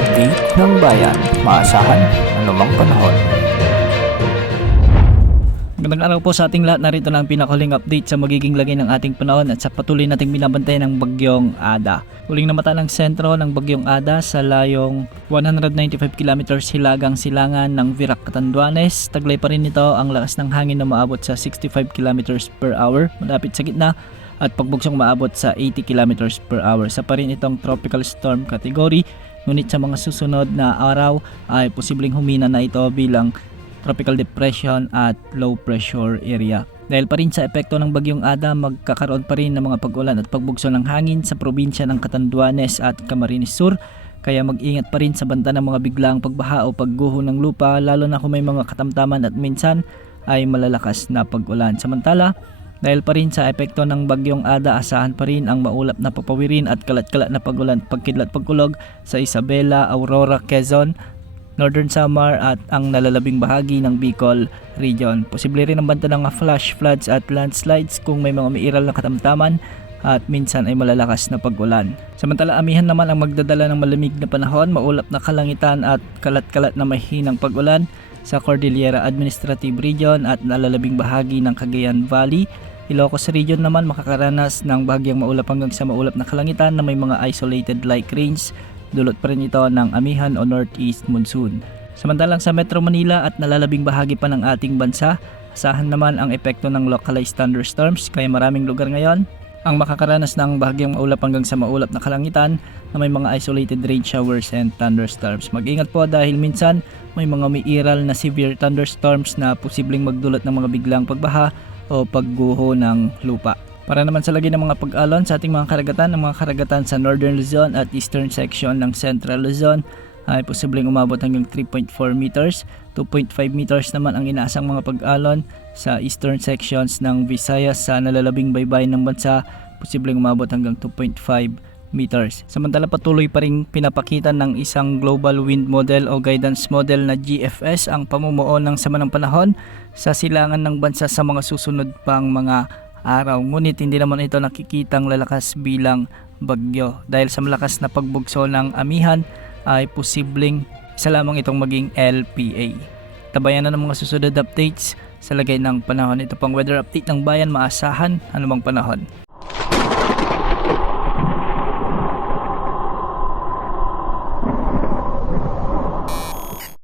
update ng bayan. Maasahan anumang panahon. Magandang araw po sa ating lahat. Narito na ang pinakahuling update sa magiging lagay ng ating panahon at sa patuloy nating binabantayan ng Bagyong Ada. Huling namata ng sentro ng Bagyong Ada sa layong 195 km hilagang silangan ng Virac, Catanduanes. Taglay pa rin ito ang lakas ng hangin na maabot sa 65 km per hour malapit sa gitna at pagbugsong maabot sa 80 km per hour. Sa pa rin itong tropical storm category, ngunit sa mga susunod na araw ay posibleng humina na ito bilang tropical depression at low pressure area. Dahil pa rin sa epekto ng Bagyong Ada, magkakaroon pa rin ng mga pag-ulan at pagbugso ng hangin sa probinsya ng Catanduanes at Camarines Sur. Kaya mag-ingat pa rin sa banta ng mga biglaang pagbaha o pagguho ng lupa, lalo na kung may mga katamtaman at minsan ay malalakas na pag-ulan. Samantala, dahil pa rin sa epekto ng Bagyong Ada, asahan pa rin ang maulap na papawirin at kalat-kalat na pag-ulan, pagkidlat pagkulog sa Isabela, Aurora, Quezon, Northern Samar at ang nalalabing bahagi ng Bicol region. Posible rin ang banta ng flash floods at landslides kung may mga umiiral na katamtaman at minsan ay malalakas na pag-ulan. Samantala, amihan naman ang magdadala ng malamig na panahon, maulap na kalangitan at kalat-kalat na mahinang pag-ulan sa Cordillera Administrative Region at nalalabing bahagi ng Cagayan Valley. Ilocos Region naman makakaranas ng bahagyang maulap hanggang sa maulap na kalangitan na may mga isolated light rains. Dulot pa rin ito ng amihan o northeast monsoon. Samantalang sa Metro Manila at nalalabing bahagi pa ng ating bansa, asahan naman ang epekto ng localized thunderstorms, kaya maraming lugar ngayon ang makakaranas ng bahagyang maulap hanggang sa maulap na kalangitan na may mga isolated rain showers and thunderstorms. Mag-ingat po dahil minsan may mga umiiral na severe thunderstorms na posibleng magdulot ng mga biglang pagbaha o pagguho ng lupa. Para naman sa lagay ng mga pag-alon sa ating mga karagatan sa Northern Luzon at Eastern section ng Central Luzon ay posibleng umabot hanggang 3.4 meters. 2.5 meters naman ang inaasang mga pag-alon sa Eastern sections ng Visayas sa nalalabing baybayin ng bansa, posibleng umabot hanggang 2.5 meters. Samantala, patuloy pa rin pinapakita ng isang global wind model o guidance model na GFS ang pamumuo ng sama ng panahon sa silangan ng bansa sa mga susunod pang mga araw. Ngunit hindi naman ito nakikitang lalakas bilang bagyo. Dahil sa malakas na pagbugso ng amihan ay posibleng isa lamang itong maging LPA. Tabayan na ng mga susunod updates sa lagay ng panahon. Ito pang weather update ng bayan, maasahan anumang panahon.